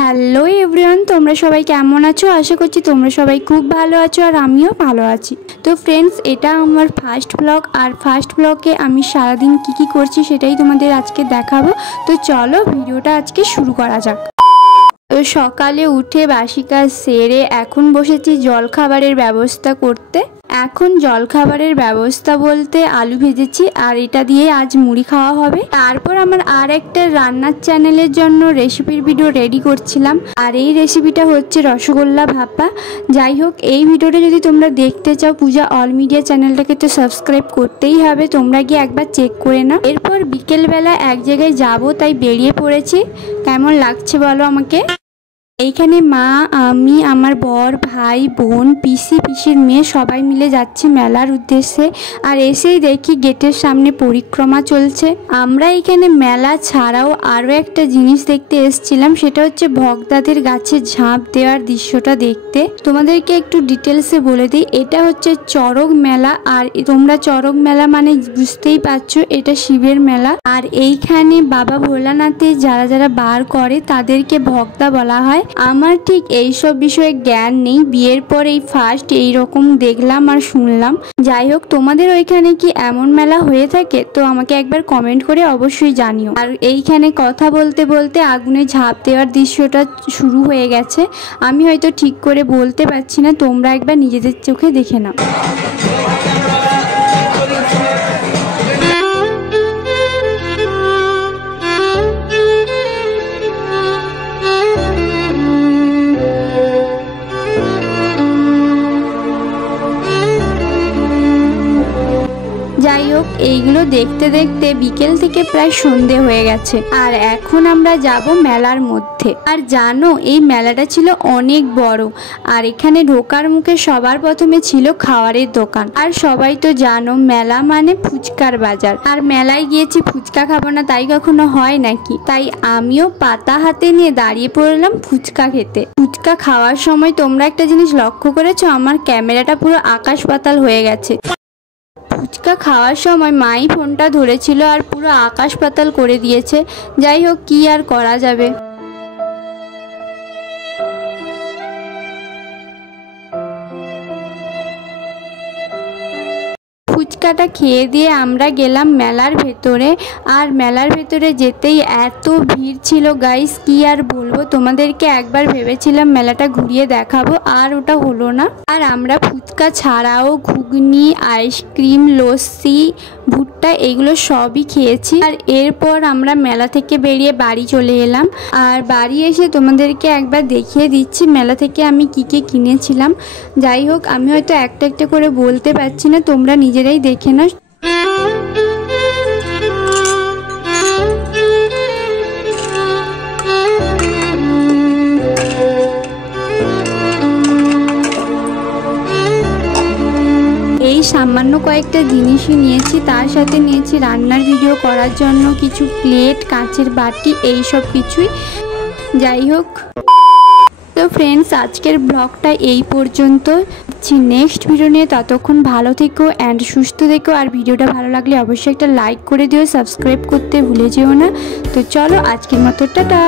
Hello everyone, তোমরা সবাই কেমন আছো? আশা করছি তোমরা সবাই খুব ভালো আছো আর আমিও ভালো আছি। তো ফ্রেন্ডস, এটা আমার ফার্স্ট ব্লগ, আর ফার্স্ট ব্লগে আমি সারাদিন কি করছি সেটাই তোমাদের আজকে দেখাবো। তো চলো ভিডিওটা আজকে শুরু করা যাক। তো সকালে উঠে বাসি কাজ সেরে এখন বসেছি জলখাবারের ব্যবস্থা করতে। এখন জলখাবারের ব্যবস্থা বলতে আলু ভেজেছি, আর এটা দিয়ে আজ মুড়ি খাওয়া হবে। তারপর আমার আর একটা রান্নার চ্যানেলের জন্য রেসিপির ভিডিও রেডি করছিলাম, আর এই রেসিপিটা হচ্ছে রসগোল্লা ভাপা। যাই হোক, এই ভিডিওটা যদি তোমরা দেখতে চাও পূজা অল মিডিয়া চ্যানেলটাকে তো সাবস্ক্রাইব করতেই হবে, তোমরা গিয়ে একবার চেক করে নাও। এরপর বিকেলবেলা এক জায়গায় যাব, তাই বেরিয়ে পড়েছি। কেমন লাগছে বলো আমাকে? এইখানে মা, আমি, আমার বর, ভাই, বোন, পিসির মেয়ে সবাই মিলে যাচ্ছি মেলার উদ্দেশ্যে। আর এসেই দেখি গেটের সামনে পরিক্রমা চলছে। আমরা এখানে মেলা ছাড়াও আরও একটা জিনিস দেখতে এসেছিলাম, সেটা হচ্ছে ভগদাদের গাছে ঝাঁপ দেওয়ার দৃশ্যটা দেখতে। তোমাদেরকে একটু ডিটেলসে বলে দিই, এটা হচ্ছে চড়ক মেলা। আর তোমরা চড়ক মেলা মানে বুঝতেই পারছো, এটা শিবের মেলা। আর এইখানে বাবা ভোলানাথে যারা যারা বার করে তাদেরকে ভগদা বলা হয়। আমার ঠিক এইসব বিষয়ে জ্ঞান নেই, বিয়ের পর এই ফার্স্ট এইরকম দেখলাম আর শুনলাম। যাই হোক, তোমাদের ওইখানে কি এমন মেলা হয়ে থাকে? তো আমাকে একবার কমেন্ট করে অবশ্যই জানিও। আর এইখানে কথা বলতে বলতে আগুনে ঝাঁপ দেওয়ার দৃশ্যটা শুরু হয়ে গেছে। আমি হয়তো ঠিক করে বলতে পারছি না, তোমরা একবার নিজেদের চোখে দেখে নাও। যাই হোক, এইগুলো দেখতে দেখতে বিকেল থেকে প্রায় সন্ধে হয়ে গেছে, আর এখন আমরা যাব মেলার মধ্যে। আর জানো, এই মেলাটা ছিল অনেক বড়, আর এখানে ঢোকার মুখে সবার প্রথমে ছিল খাবারের দোকান। আর সবাই তো জানো মেলা মানে ফুচকার বাজার, আর মেলায় গিয়েছি ফুচকা খাবো না তাই কখনো হয় নাকি? তাই আমিও পাতা হাতে নিয়ে দাঁড়িয়ে পড়লাম ফুচকা খেতে। ফুচকা খাওয়ার সময় তোমরা একটা জিনিস লক্ষ্য করেছো, আমার ক্যামেরাটা পুরো আকাশ পাতাল হয়ে গেছে। ফুচকা খাওয়ার সময় মাই ফোনটা ধরেছিল আর পুরো আকাশ পাতাল করে দিয়েছে। যাই হোক, কি আর করা যাবে। ফুচকাটা খেয়ে দিয়ে আমরা গেলাম মেলার ভেতরে। আর মেলার ভেতরে যেতেই এত ভিড় ছিল গাইস, কি আর বলবো তোমাদেরকে। একবার ভেবেছিলাম মেলাটা ঘুরিয়ে দেখাবো, আর ওটা হলো না। আর আমরা ফুচকা ছাড়াও ঘুগনি, আইসক্রিম, লস্যি, ভুট্টা এগুলো সবই খেয়েছি। আর এরপর আমরা মেলা থেকে বেরিয়ে বাড়ি চলে এলাম। আর বাড়ি এসে তোমাদেরকে একবার দেখিয়ে দিচ্ছি মেলা থেকে আমি কি কিনেছিলাম। যাই হোক, আমি হয়তো একটা একটা করে বলতে পারছি না, তোমরা নিজেরাই দেখে নাও। এই সামান্য কয়েকটা জিনিসই নিয়েছি, তার সাথে নিয়েছি রান্নার ভিডিও করার জন্য কিছু প্লেট, কাঁচের বাটি, এই সব কিছুই। যাই হোক, তো ফ্রেন্ডস, আজকের ব্লগটা এই পর্যন্ত। নেক্সট ভিডিও নিয়ে, ততক্ষণ ভালো থেকো অ্যান্ড সুস্থ থেকো। আর ভিডিওটা ভালো লাগলে অবশ্যই একটা লাইক করে দিও, সাবস্ক্রাইব করতে ভুলে যেও না। তো চলো, আজকের মতো টাটা।